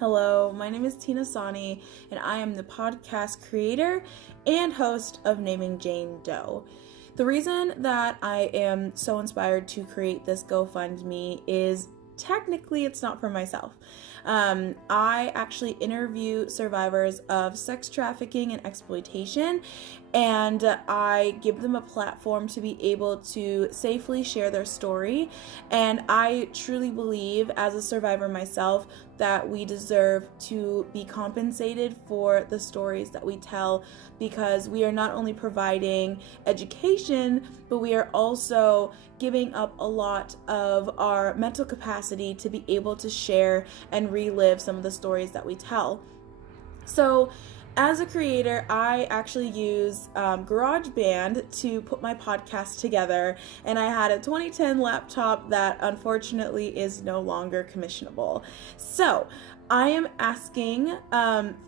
Hello, my name is Tina Sani, and I am the podcast creator and host of Naming Jane Doe. The reason that I am so inspired to create this GoFundMe is technically it's not for myself. I actually interview survivors of sex trafficking and exploitation, and I give them a platform to be able to safely share their story. And I truly believe, as a survivor myself, that we deserve to be compensated for the stories that we tell, because we are not only providing education, but we are also giving up a lot of our mental capacity to be able to share and relive some of the stories that we tell. So as a creator, I actually use GarageBand to put my podcast together, and I had a 2010 laptop that unfortunately is no longer commissionable. So I am asking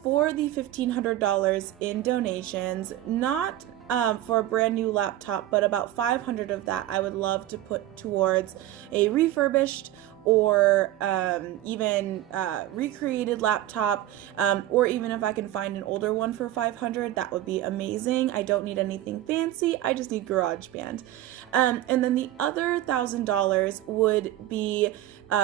for the $1,500 in donations, not for a brand new laptop, but about 500 of that I would love to put towards a refurbished or even recreated laptop, or even if I can find an older one for 500, that would be amazing. I don't need anything fancy, I just need GarageBand. And then the other $1,000 would be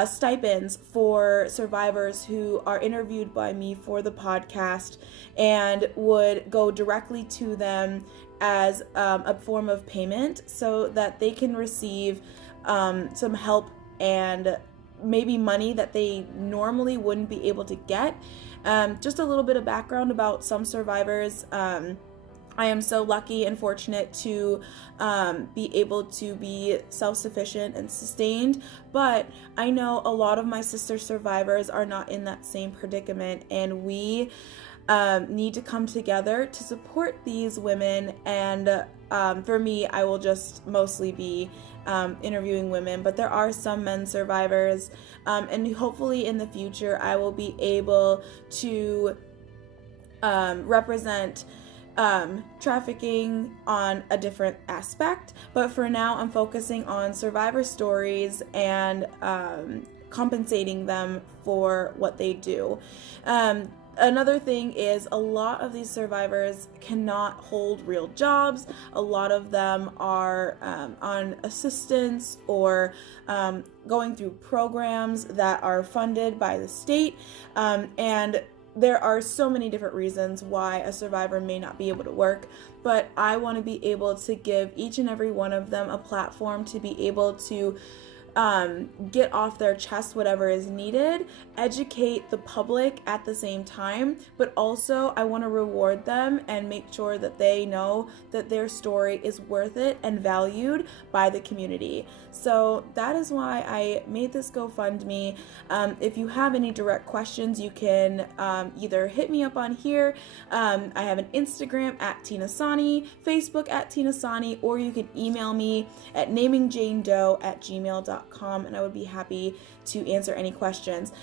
stipends for survivors who are interviewed by me for the podcast, and would go directly to them as a form of payment so that they can receive some help and maybe money that they normally wouldn't be able to get. Just a little bit of background about some survivors. I am so lucky and fortunate to be able to be self-sufficient and sustained, but I know a lot of my sister survivors are not in that same predicament, and we need to come together to support these women. And for me, I will just mostly be interviewing women, but there are some men survivors, and hopefully in the future I will be able to represent trafficking on a different aspect. But for now, I'm focusing on survivor stories and compensating them for what they do. Another thing is, a lot of these survivors cannot hold real jobs. A lot of them are on assistance or going through programs that are funded by the state, and there are so many different reasons why a survivor may not be able to work, but I want to be able to give each and every one of them a platform to be able to get off their chest whatever is needed, educate the public at the same time, but also I want to reward them and make sure that they know that their story is worth it and valued by the community. So that is why I made this GoFundMe. If you have any direct questions, you can either hit me up on here. I have an Instagram at Tina Sani, Facebook at Tina Sani, or you can email me at namingjanedoe@gmail.com, and I would be happy to answer any questions.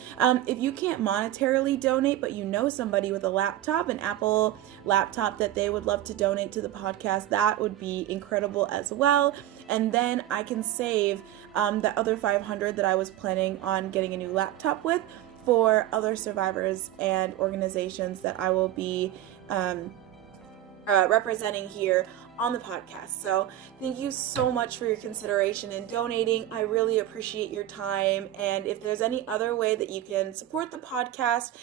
If you can't monetarily donate, but you know somebody with a laptop, an Apple laptop, that they would love to donate to the podcast, that would be incredible as well. And then I can save the other 500 that I was planning on getting a new laptop with for other survivors and organizations that I will be representing here on the podcast. So thank you so much for your consideration in donating. I really appreciate your time. And if there's any other way that you can support the podcast,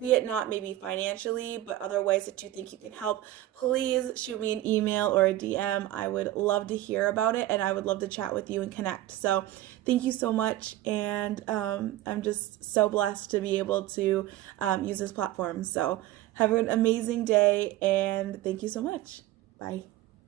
be it not maybe financially, but other ways that you think you can help, please shoot me an email or a DM. I would love to hear about it, and I would love to chat with you and connect. So thank you so much, and I'm just so blessed to be able to use this platform. So have an amazing day, and thank you so much. Bye.